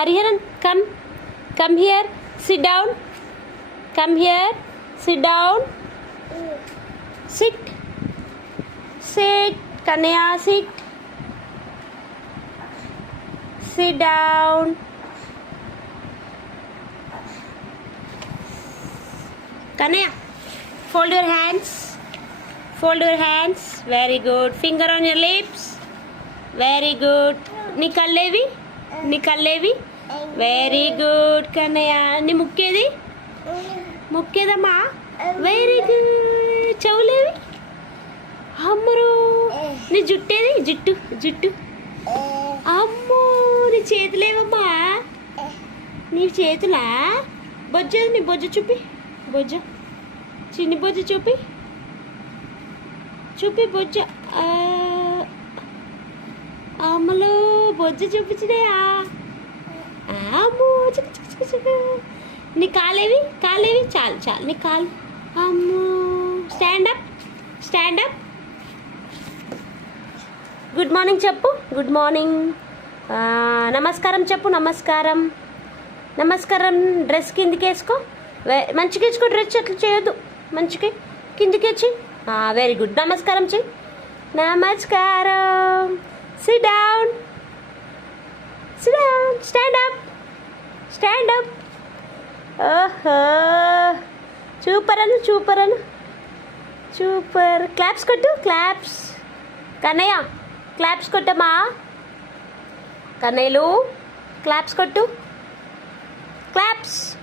Hariharan, come here, sit down. Come here, sit down. Sit, Kanaya, sit. Sit down. Kanaya, fold your hands. Fold your hands. Very good. Finger on your lips. Very good. నీ కళ్ళేవి very good Kannayya. నీ ముక్కేదమ్మా very good. చెవులేవి అమ్మరు. నీ జుట్టు అమ్మో. నీ చేతులేవమ్మా. నీ చేతులా నీ బొజ్జ చూపి. చిన్ని బొజ్జ చూపి బొజ్జ. అమ్మలో బొజ్జ చూపించినాయా. అమ్మో నీ కాలేవి చాలు నీ కాలు. అమ్మో స్టాండ్ అప్. గుడ్ మార్నింగ్ చెప్పు. Good morning. నమస్కారం చెప్పు. నమస్కారం. డ్రెస్ కిందికి వేసుకో. మంచిగా వేసుకో. డ్రెస్ అట్లా చేయొద్దు. మంచిగా కిందికి వచ్చి. Very good. నమస్కారం చెయ్యి. నమస్కారం. Sit down. Stand up. ఓహో సూపర్. క్లాప్స్ కొట్టు. కన్నయ్య క్లాప్స్ కొట్టమ్మా. కన్నయ్యలు క్లాప్స్ కొట్టు. క్లాప్స్.